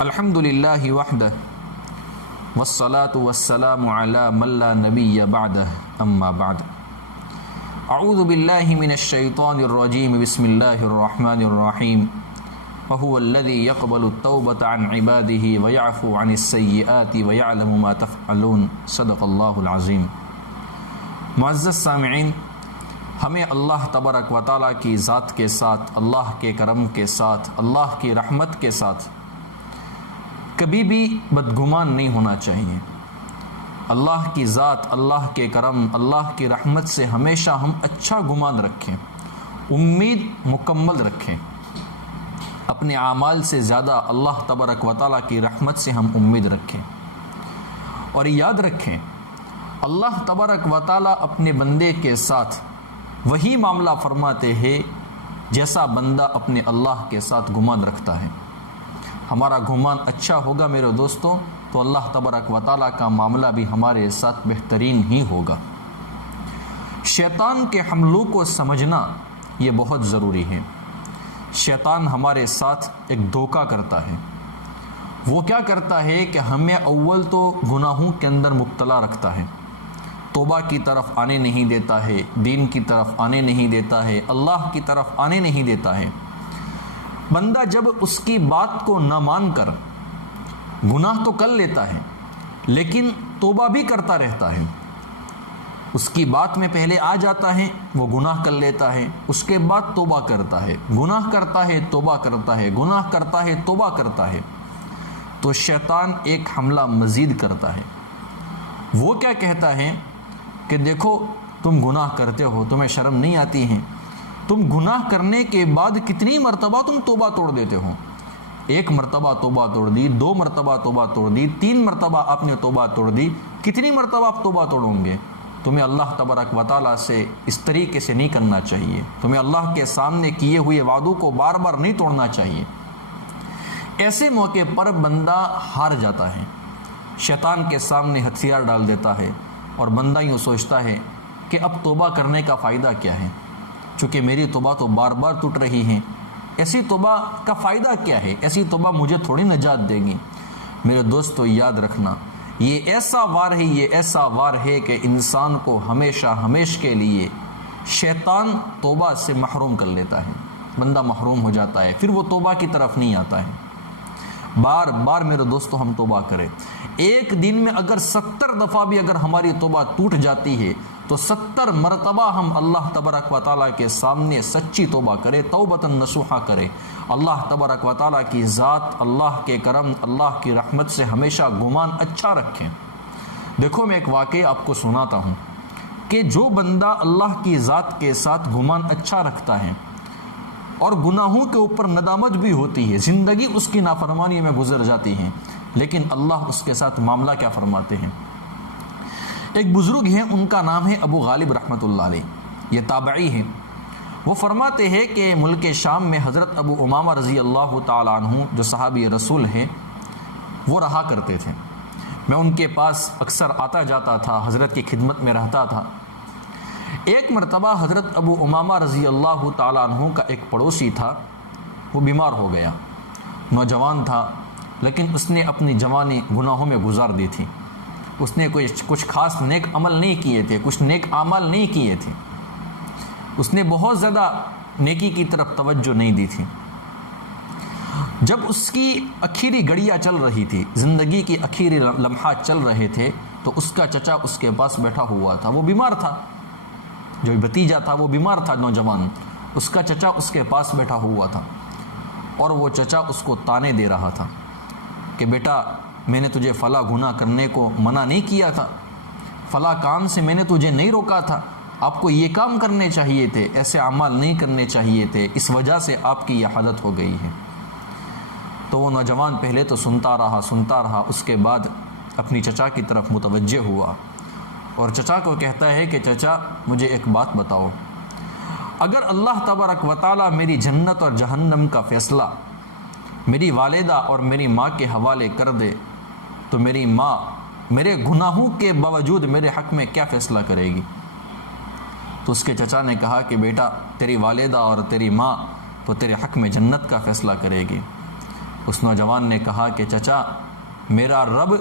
الحمد للہ وحدہ والصلاة والسلام علی من لا نبی بعدہ اما بعد اعوذ باللہ من الشیطان الرجیم بسم اللہ الرحمن الرحیم وهو الذی يقبل التوبة عن عباده ويعفو عن السیئات ويعلم ما تفعلون صدق اللہ العظیم۔ معزز سامعین، ہمیں اللہ تبارک و تعالیٰ کی ذات کے ساتھ، اللہ کے کرم کے ساتھ، اللہ کی رحمت کے ساتھ کبھی بھی بدگمان نہیں ہونا چاہیے۔ اللہ کی ذات، اللہ کے کرم، اللہ کی رحمت سے ہمیشہ ہم اچھا گمان رکھیں، امید مکمل رکھیں۔ اپنے اعمال سے زیادہ اللہ تبارک و تعالیٰ کی رحمت سے ہم امید رکھیں، اور یاد رکھیں اللہ تبارک و تعالیٰ اپنے بندے کے ساتھ وہی معاملہ فرماتے ہیں جیسا بندہ اپنے اللہ کے ساتھ گمان رکھتا ہے۔ ہمارا گمان اچھا ہوگا میرے دوستوں تو اللہ تبارک و تعالیٰ کا معاملہ بھی ہمارے ساتھ بہترین ہی ہوگا۔ شیطان کے حملوں کو سمجھنا یہ بہت ضروری ہے۔ شیطان ہمارے ساتھ ایک دھوکہ کرتا ہے۔ وہ کیا کرتا ہے کہ ہمیں اول تو گناہوں کے اندر مبتلا رکھتا ہے، توبہ کی طرف آنے نہیں دیتا ہے، دین کی طرف آنے نہیں دیتا ہے، اللہ کی طرف آنے نہیں دیتا ہے۔ بندہ جب اس کی بات کو نہ مان کر گناہ تو کر لیتا ہے لیکن توبہ بھی کرتا رہتا ہے، اس کی بات میں پہلے آ جاتا ہے، وہ گناہ کر لیتا ہے، اس کے بعد توبہ کرتا ہے، گناہ کرتا ہے، توبہ کرتا ہے، گناہ کرتا ہے، توبہ کرتا ہے، تو شیطان ایک حملہ مزید کرتا ہے۔ وہ کیا کہتا ہے کہ دیکھو تم گناہ کرتے ہو، تمہیں شرم نہیں آتی ہے، تم گناہ کرنے کے بعد کتنی مرتبہ تم توبہ توڑ دیتے ہو، ایک مرتبہ توبہ توڑ دی، دو مرتبہ توبہ توڑ دی، تین مرتبہ آپ نے توبہ توڑ دی، کتنی مرتبہ آپ توبہ توڑوں گے؟ تمہیں اللہ تبارک و تعالیٰ سے اس طریقے سے نہیں کرنا چاہیے، تمہیں اللہ کے سامنے کیے ہوئے وعدوں کو بار بار نہیں توڑنا چاہیے۔ ایسے موقع پر بندہ ہار جاتا ہے، شیطان کے سامنے ہتھیار ڈال دیتا ہے، اور بندہ یوں سوچتا ہے کہ اب توبہ کرنے کا فائدہ کیا ہے، چونکہ میری توبہ تو بار بار ٹوٹ رہی ہے، ایسی توبہ کا فائدہ کیا ہے، ایسی توبہ مجھے تھوڑی نجات دے گی۔ میرے دوستو یاد رکھنا، یہ ایسا وار ہے، یہ ایسا وار ہے کہ انسان کو ہمیشہ ہمیش کے لیے شیطان توبہ سے محروم کر لیتا ہے، بندہ محروم ہو جاتا ہے، پھر وہ توبہ کی طرف نہیں آتا ہے۔ بار بار میرے دوستو ہم توبہ کریں، ایک دن میں اگر 70 دفعہ بھی اگر ہماری توبہ ٹوٹ جاتی ہے تو 70 مرتبہ ہم اللہ تبارک و تعالیٰ کے سامنے سچی توبہ کرے، توبۃ نصوحہ کرے، اللہ تبارک و تعالیٰ کی ذات، اللہ کے کرم، اللہ کی رحمت سے ہمیشہ گمان اچھا رکھیں۔ دیکھو میں ایک واقعہ آپ کو سناتا ہوں کہ جو بندہ اللہ کی ذات کے ساتھ گمان اچھا رکھتا ہے اور گناہوں کے اوپر ندامت بھی ہوتی ہے، زندگی اس کی نافرمانی میں گزر جاتی ہے، لیکن اللہ اس کے ساتھ معاملہ کیا فرماتے ہیں۔ ایک بزرگ ہیں، ان کا نام ہے ابو غالب رحمۃ اللہ علیہ، یہ تابعی ہیں۔ وہ فرماتے ہیں کہ ملک شام میں حضرت ابو امامہ رضی اللہ تعالیٰ عنہ جو صحابی رسول ہیں وہ رہا کرتے تھے۔ میں ان کے پاس اکثر آتا جاتا تھا، حضرت کی خدمت میں رہتا تھا۔ ایک مرتبہ حضرت ابو امامہ رضی اللہ تعالیٰ عنہ کا ایک پڑوسی تھا، وہ بیمار ہو گیا، نوجوان تھا لیکن اس نے اپنی جوانی گناہوں میں گزار دی تھی، اس نے کچھ خاص نیک عمل نہیں کیے تھے، کچھ نیک اعمال نہیں کیے تھے، اس نے بہت زیادہ نیکی کی طرف توجہ نہیں دی تھی۔ جب اس کی آخری گھڑیاں چل رہی تھی، زندگی کی آخری لمحات چل رہے تھے، تو اس کا چچا اس کے پاس بیٹھا ہوا تھا، وہ بیمار تھا، جو بھتیجا تھا وہ بیمار تھا نوجوان، اس کا چچا اس کے پاس بیٹھا ہوا تھا، اور وہ چچا اس کو تانے دے رہا تھا کہ بیٹا میں نے تجھے فلاں گناہ کرنے کو منع نہیں کیا تھا، فلاں کام سے میں نے تجھے نہیں روکا تھا، آپ کو یہ کام کرنے چاہیے تھے، ایسے اعمال نہیں کرنے چاہیے تھے، اس وجہ سے آپ کی یہ حالت ہو گئی ہے۔ تو وہ نوجوان پہلے تو سنتا رہا، اس کے بعد اپنی چچا کی طرف متوجہ ہوا اور چچا کو کہتا ہے کہ چچا مجھے ایک بات بتاؤ، اگر اللہ تبارک و تعالیٰ میری جنت اور جہنم کا فیصلہ میری والدہ اور میری ماں کے حوالے کر دے تو میری ماں میرے گناہوں کے باوجود میرے حق میں کیا فیصلہ کرے گی؟ تو اس کے چچا نے کہا کہ بیٹا تیری والدہ اور تیری ماں تو تیرے حق میں جنت کا فیصلہ کرے گی، اس نوجوان نے کہا کہ چچا میرا رب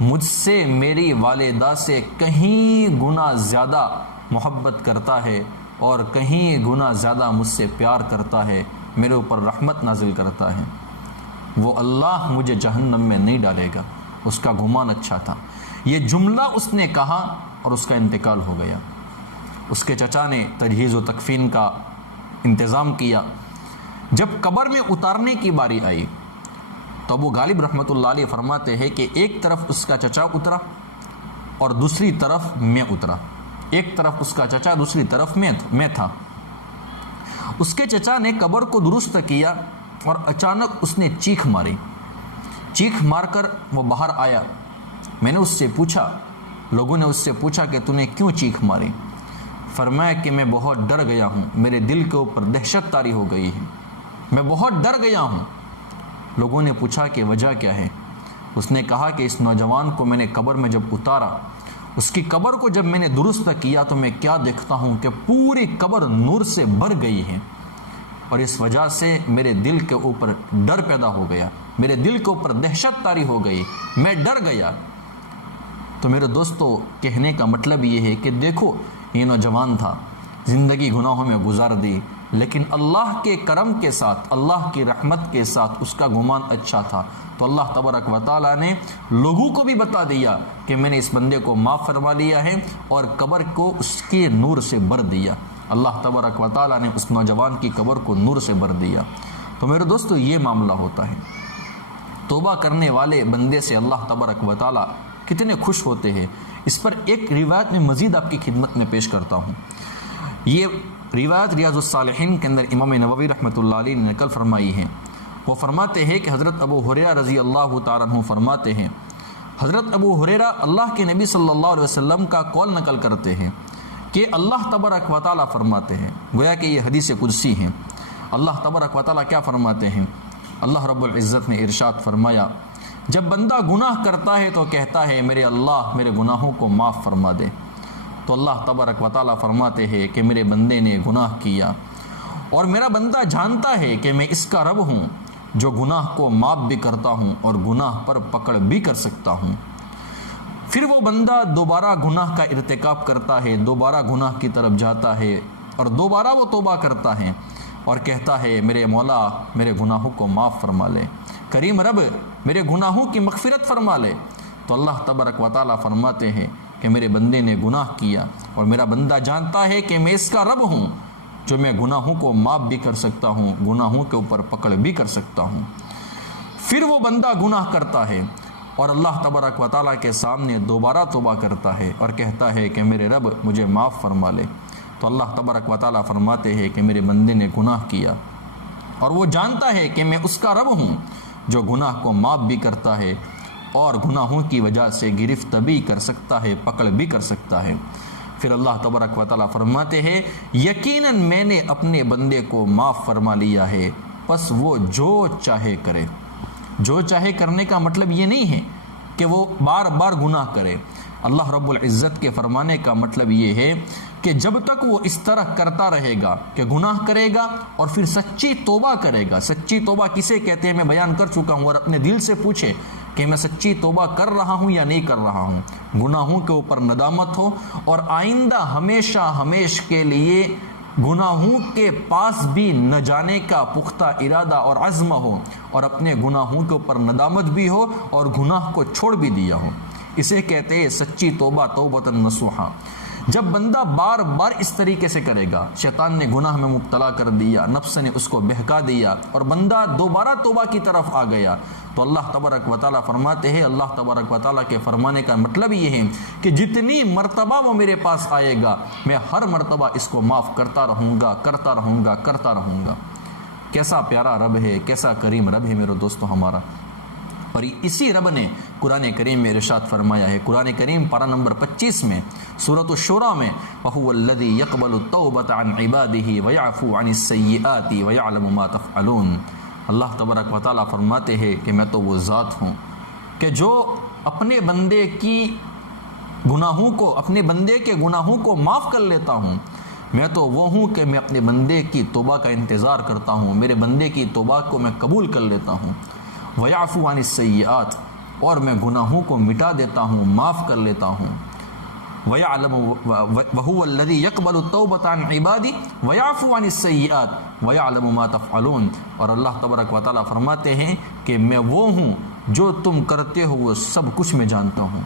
مجھ سے میری والدہ سے کہیں گنا زیادہ محبت کرتا ہے اور کہیں گنا زیادہ مجھ سے پیار کرتا ہے، میرے اوپر رحمت نازل کرتا ہے، وہ اللہ مجھے جہنم میں نہیں ڈالے گا۔ اس کا گمان اچھا تھا۔ یہ جملہ اس نے کہا اور اس کا انتقال ہو گیا۔ اس کے چچا نے تجہیز و تکفین کا انتظام کیا۔ جب قبر میں اتارنے کی باری آئی تو ابو غالب رحمۃ اللہ علیہ فرماتے ہیں کہ ایک طرف اس کا چچا اترا اور دوسری طرف میں اترا۔ ایک طرف اس کا چچا، دوسری طرف میں تھا۔ اس کے چچا نے قبر کو درست کیا اور اچانک اس نے چیخ ماری۔ چیخ مار کر وہ باہر آیا۔ میں نے اس سے پوچھا، لوگوں نے اس سے پوچھا کہ تو نے کیوں چیخ ماری؟ فرمایا کہ میں بہت ڈر گیا ہوں، میرے دل کے اوپر دہشت طاری ہو گئی ہے، میں بہت ڈر گیا ہوں۔ لوگوں نے پوچھا کہ وجہ کیا ہے؟ اس نے کہا کہ اس نوجوان کو میں نے قبر میں جب اتارا، اس کی قبر کو جب میں نے درست کیا تو میں کیا دیکھتا ہوں کہ پوری قبر نور سے بھر گئی ہے، اور اس وجہ سے میرے دل کے اوپر ڈر پیدا ہو گیا، میرے دل کے اوپر دہشت طاری ہو گئی، میں ڈر گیا۔ تو میرے دوستو، کہنے کا مطلب یہ ہے کہ دیکھو یہ نوجوان تھا، زندگی گناہوں میں گزار دی، لیکن اللہ کے کرم کے ساتھ، اللہ کی رحمت کے ساتھ اس کا گمان اچھا تھا، تو اللہ تبارک و تعالیٰ نے لوگوں کو بھی بتا دیا کہ میں نے اس بندے کو معاف فرما لیا ہے اور قبر کو اس کے نور سے بھر دیا۔ اللہ تبارک و تعالیٰ نے اس نوجوان کی قبر کو نور سے بھر دیا۔ تو میرے دوستو، یہ معاملہ ہوتا ہے۔ توبہ کرنے والے بندے سے اللہ تبارک و تعالیٰ کتنے خوش ہوتے ہیں۔ اس پر ایک روایت میں مزید آپ کی خدمت میں پیش کرتا ہوں۔ یہ روایت ریاض الصالحین کے اندر امام نووی رحمۃ اللہ علیہ نے نقل فرمائی ہے۔ وہ فرماتے ہیں کہ حضرت ابو ہریرہ رضی اللہ تعالیٰ عنہ فرماتے ہیں، حضرت ابو ہریرہ اللہ کے نبی صلی اللہ علیہ وسلم کا قول نقل کرتے ہیں کہ اللہ تبارک و تعالیٰ فرماتے ہیں، گویا کہ یہ حدیث قدسی ہیں۔ اللہ تبارک و تعالیٰ کیا فرماتے ہیں؟ اللہ رب العزت نے ارشاد فرمایا، جب بندہ گناہ کرتا ہے تو کہتا ہے میرے اللہ میرے گناہوں کو معاف فرما دے، تو اللہ تبارک و تعالیٰ فرماتے ہیں کہ میرے بندے نے گناہ کیا اور میرا بندہ جانتا ہے کہ میں اس کا رب ہوں جو گناہ کو معاف بھی کرتا ہوں اور گناہ پر پکڑ بھی کر سکتا ہوں۔ پھر وہ بندہ دوبارہ گناہ کا ارتکاب کرتا ہے، دوبارہ گناہ کی طرف جاتا ہے اور دوبارہ وہ توبہ کرتا ہے اور کہتا ہے میرے مولا میرے گناہوں کو معاف فرما لے، کریم رب میرے گناہوں کی مغفرت فرما لے، تو اللہ تبارک و تعالیٰ فرماتے ہیں کہ میرے بندے نے گناہ کیا اور میرا بندہ جانتا ہے کہ میں اس کا رب ہوں جو میں گناہوں کو معاف بھی کر سکتا ہوں، گناہوں کے اوپر پکڑ بھی کر سکتا ہوں۔ پھر وہ بندہ گناہ کرتا ہے اور اللہ تبارک و تعالیٰ کے سامنے دوبارہ توبہ کرتا ہے اور کہتا ہے کہ میرے رب مجھے معاف فرما لے، تو اللہ تبارک و تعالیٰ فرماتے ہیں کہ میرے بندے نے گناہ کیا اور وہ جانتا ہے کہ میں اس کا رب ہوں جو گناہ کو معاف بھی کرتا ہے اور گناہوں کی وجہ سے گرفت بھی کر سکتا ہے، پکڑ بھی کر سکتا ہے۔ پھر اللہ تبارک و تعالیٰ فرماتے ہیں یقیناً میں نے اپنے بندے کو معاف فرما لیا ہے، پس وہ جو چاہے کرے۔ جو چاہے کرنے کا مطلب یہ نہیں ہے کہ وہ بار بار گناہ کرے۔ اللہ رب العزت کے فرمانے کا مطلب یہ ہے کہ جب تک وہ اس طرح کرتا رہے گا کہ گناہ کرے گا اور پھر سچی توبہ کرے گا۔ سچی توبہ کسے کہتے ہیں میں بیان کر چکا ہوں، اور اپنے دل سے پوچھے کہ میں سچی توبہ کر رہا ہوں یا نہیں کر رہا ہوں، گناہوں کے اوپر ندامت ہو اور آئندہ ہمیشہ ہمیش کے لیے گناہوں کے پاس بھی نہ جانے کا پختہ ارادہ اور عزم ہو، اور اپنے گناہوں کے اوپر ندامت بھی ہو اور گناہ کو چھوڑ بھی دیا ہو۔ اسے کہتے ہیں سچی توبہ، توبۃ نصوحا۔ جب بندہ بار بار اس طریقے سے کرے گا، شیطان نے گناہ میں مبتلا کر دیا، نفس نے اس کو بہکا دیا اور بندہ دوبارہ توبہ کی طرف آ گیا، تو اللہ تبارک و تعالیٰ فرماتے ہیں، اللہ تبارک و تعالیٰ کے فرمانے کا مطلب یہ ہے کہ جتنی مرتبہ وہ میرے پاس آئے گا میں ہر مرتبہ اس کو معاف کرتا رہوں گا، کرتا رہوں گا، کرتا رہوں گا۔ کیسا پیارا رب ہے، کیسا کریم رب ہے میرے دوستو ہمارا۔ اور اسی رب نے قرآن کریم میں ارشاد فرمایا ہے، قرآن کریم پارہ نمبر 25 میں سورۃ الشورى میں وَهُوَ الَّذِي يَقْبَلُ التَّوْبَةَ عَنْ عِبَادِهِ وَيَعْفُو عَنِ السَّيِّئَاتِ وَيَعْلَمُ مَا تَفْعَلُونَ۔ اللہ تبارک و تعالیٰ فرماتے ہیں کہ میں تو وہ ذات ہوں کہ جو اپنے بندے کی گناہوں کو، اپنے بندے کے گناہوں کو معاف کر لیتا ہوں۔ میں تو وہ ہوں کہ میں اپنے بندے کی توبہ کا انتظار کرتا ہوں، میرے بندے کی توبہ کو میں قبول کر لیتا ہوں۔ وَيَعْفُو عَنِ السَّيِّئَاتِ اور میں گناہوں کو مٹا دیتا ہوں، معاف کر لیتا ہوں۔ وَيَعْلَمُ وَهُوَ الَّذِي يَقْبَلُ التَّوْبَةَ عَنْ عِبَادِهِ وَيَعْفُو عَنِ السَّيِّئَاتِ وَيَعْلَمُ مَا تَفْعَلُونَ اور اللہ تبارک و تعالیٰ فرماتے ہیں کہ میں وہ ہوں جو تم کرتے ہو وہ سب کچھ میں جانتا ہوں۔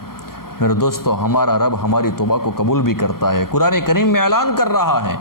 میرے دوستو، ہمارا رب ہماری توبہ کو قبول بھی کرتا ہے۔ قرآن کریم میں اعلان کر رہا ہے